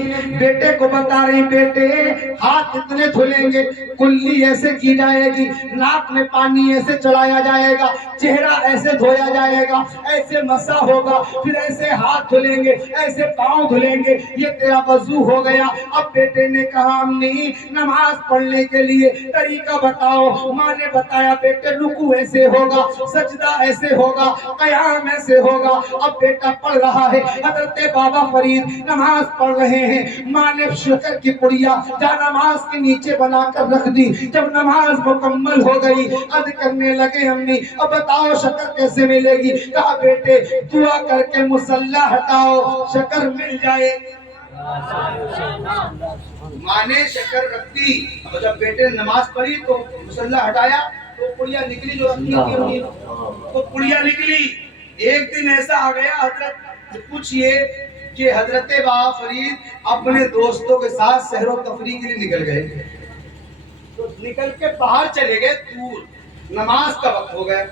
بیٹے کو بتا رہی بیٹے ہاتھ اتنے دھلیں گے، کلی ایسے کی جائے گی، ناک میں پانی ایسے چڑھایا جائے گا، چہرہ ایسے دھویا جائے گا، ایسے مسا ہوگا، پھر ایسے ہاتھ دھلیں گے، ایسے پاؤں دھلیں گے، یہ تیرا وضو ہو گیا۔ اب بیٹے نے کہا امی نماز پڑھنے کے لیے طریقہ بتاؤ۔ ماں نے بتایا بیٹے رکوع ایسے ہوگا، سجدہ ایسے ہوگا، قیام ایسے ہوگا۔ اب بیٹا پڑھ رہا ہے، حضرت بابا فرید نماز پڑھ رہے ہیں، ماں نے شکر کی پڑیا جا نماز کے نیچے بنا کر رکھ دی۔ جب نماز مکمل ہو گئی عرض کرنے لگے امی اب بتاؤ شکر کیسے ملے گی؟ کہا بیٹے دعا کر کے مصلی ہٹاؤ شکر مل جائے۔ ماں نے شکر رکھ دی، اور جب بیٹے نے نماز پڑھی تو مصلی ہٹایا تو پڑیا نکلی، جو رکھنی تھی امی تو پڑیا نکلی۔ ایک دن ایسا آ گیا حضرت پوچھئے کہ حضرت بابا فرید اپنے دوستوں کے ساتھ سحر و تفریح کے لیے نکل گئے، تو نکل کے باہر چلے گئے دور، نماز کا وقت ہو گیا۔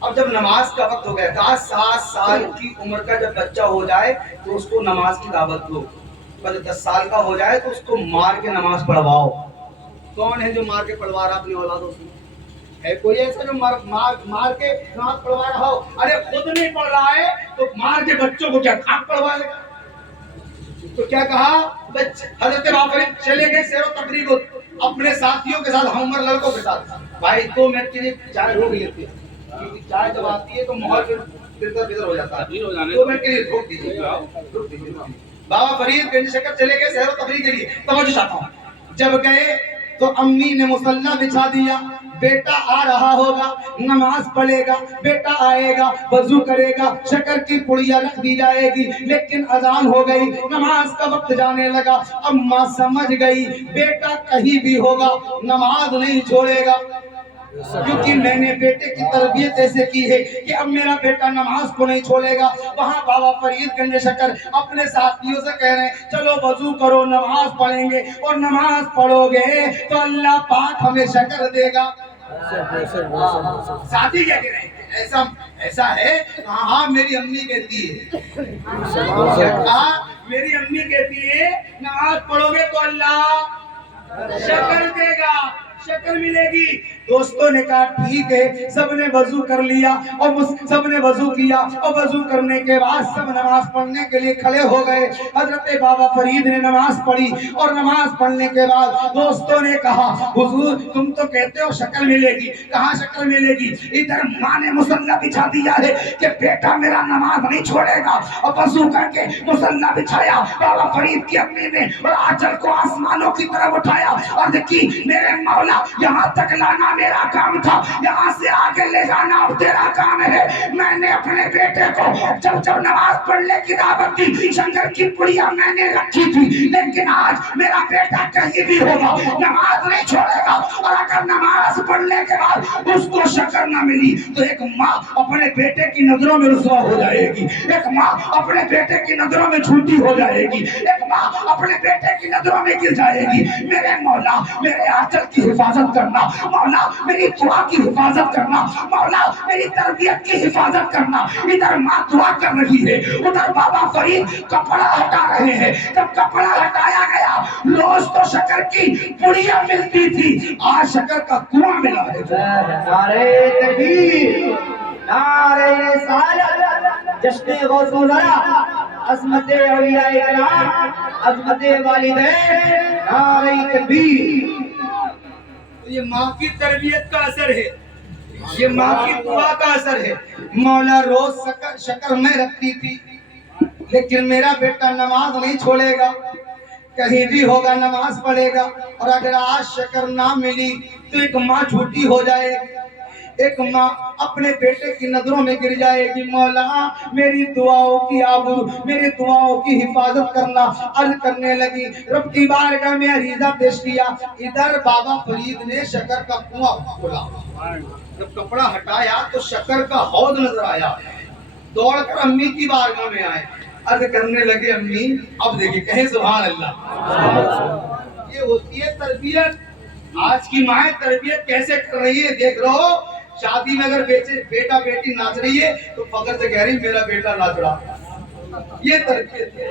اب جب نماز کا وقت ہو گیا، کہا 7 سال کی عمر کا جب بچہ ہو جائے تو اس کو نماز کی دعوت دو، جب 10 سال کا ہو جائے تو اس کو مار کے نماز پڑھواؤ۔ کون ہے جو مار کے پڑھوا رہا اپنی اولادوں سے؟ ہے کوئی ایسا جو مار کے نماز پڑھوا رہا ہو؟ ارے خود نہیں پڑھ رہا ہے تو مار کے بچوں کو کیا کھاک پڑھوائے گا؟ تو کیا کہا حضرت بابا فرید چلے گئے سیر و تفریح کو اپنے ساتھیوں کے ساتھ، ہم عمر لڑکوں کے ساتھ۔ بھائی 2 منٹ کے لیے چائے روک لیتے ہیں، کیونکہ چائے جب آتی ہے تو ماحول پھر ہو جاتا ہے۔ 2 منٹ کے لیے روک دیجیے۔ بابا فرید گنج شکر چلے گئے سیر و تفریح کے لیے۔ توجہ چاہتا ہوں، جب گئے تو امی نے مصلی بچھا دیا، بیٹا آ رہا ہوگا نماز پڑھے گا، بیٹا آئے گا وضو کرے گا، شکر کی پڑیا رکھ دی جائے گی۔ لیکن اذان ہو گئی، نماز کا وقت جانے لگا، اماں سمجھ گئی بیٹا کہیں بھی ہوگا نماز نہیں چھوڑے گا، کیونکہ میں نے بیٹے کی تربیت ایسے کی ہے کہ اب میرا بیٹا نماز کو نہیں چھوڑے گا۔ وہاں بابا فرید گنج شکر اپنے ساتھیوں سے کہہ رہے ہیں چلو وضو کرو نماز پڑھیں گے، اور نماز پڑھو گے تو اللہ پاک ہمیں شکر دے گا۔ ساتھی کیا کہہ رہے ہیں ایسا ہے؟ ہاں میری امی کہتی ہے، میری امی کہتی ہے نماز پڑھو گے تو اللہ شکر دے گا، شکر ملے گی۔ دوستوں نے کہا ٹھیک ہے، سب نے وضو کر لیا اور سب نے وضو کیا، اور وضو کرنے کے بعد سب نماز پڑھنے کے لیے کھڑے ہو گئے۔ حضرت بابا فرید نے نماز پڑھی، اور نماز پڑھنے کے بعد دوستوں نے کہا حضور تم تو کہتے ہو شکر ملے گی، کہاں شکر ملے گی؟ ادھر ماں نے مصلی بچھا دیا ہے کہ بیٹا میرا نماز نہیں چھوڑے گا، اور وضو کر کے مصلی بچھایا۔ بابا فرید کی امی نے اور آنچل کو آسمانوں کی طرف اٹھایا اور دیکھی میرے مولا یہاں تک لانا میرا کام تھا، یہاں سے آگے لے جانا اب تیرا کام ہے۔ میں نے اپنے بیٹے کو جب نماز پڑھنے کی دعوت دی، شنکر کی پڑیا میں نے رکھی تھی، لیکن آج میرا بیٹا کہیں بھی ہوگا نماز نہیں چھوڑے گا، اور اگر نماز پڑھنے کے بعد اس کو شکر نہ ملی تو ایک ماں اپنے بیٹے کی نظروں میں رسوا ہو جائے گی، ایک ماں اپنے بیٹے کی نظروں میں جھوٹی ہو جائے گی، ایک ماں اپنے بیٹے کی نظروں میں گر جائے گی۔ میرے مولا میرے آنچل کی حفاظت کرنا، مولا میری دعا کی حفاظت کرنا، مولا میری تربیت کی حفاظت کرنا۔ ادھر ماں دعا کر رہی ہے، ادھر بابا فرید کپڑا ہٹا رہے ہیں۔ جب کپڑا ہٹایا گیا روز تو شکر کی پڑیا ملتی تھی، آج شکر کا کنواں ملا ہے۔ نعرہ تکبیر، نعرہ رسالت، جشن غوث الورا، عظمت اولیاء کرام، عظمت والدین، نعرہ تکبیر۔ یہ ماں کی تربیت کا اثر ہے، یہ ماں کی دعا کا اثر ہے۔ مولا روز شکر میں رکھتی تھی، لیکن میرا بیٹا نماز نہیں چھوڑے گا، کہیں بھی ہوگا نماز پڑھے گا، اور اگر آج شکر نہ ملی تو ایک ماں جھوٹی ہو جائے گی، ایک ماں اپنے بیٹے کی نظروں میں گر جائے گی۔ مولا میری دعاؤں کی آبرو، میری دعاؤں کی حفاظت کرنا۔ عرض کرنے لگی رب کی بارگاہ میں عریضہ پیش کیا۔ ادھر بابا فرید نے شکر کا کنواں کھولا، جب کپڑا ہٹایا تو شکر کا حوض نظر آیا، دوڑ کر امی کی بارگاہ میں آئے، عرض کرنے لگے امی اب دیکھیں، کہیں سبحان اللہ۔ یہ ہوتی ہے تربیت۔ آج کی مائیں تربیت کیسے کر رہی ہے دیکھ رہو، شادی میں اگر بیٹا بیٹی ناچ رہی ہے تو فخر سے کہہ رہی میرا بیٹا ناچ رہا، یہ تربیت ہے۔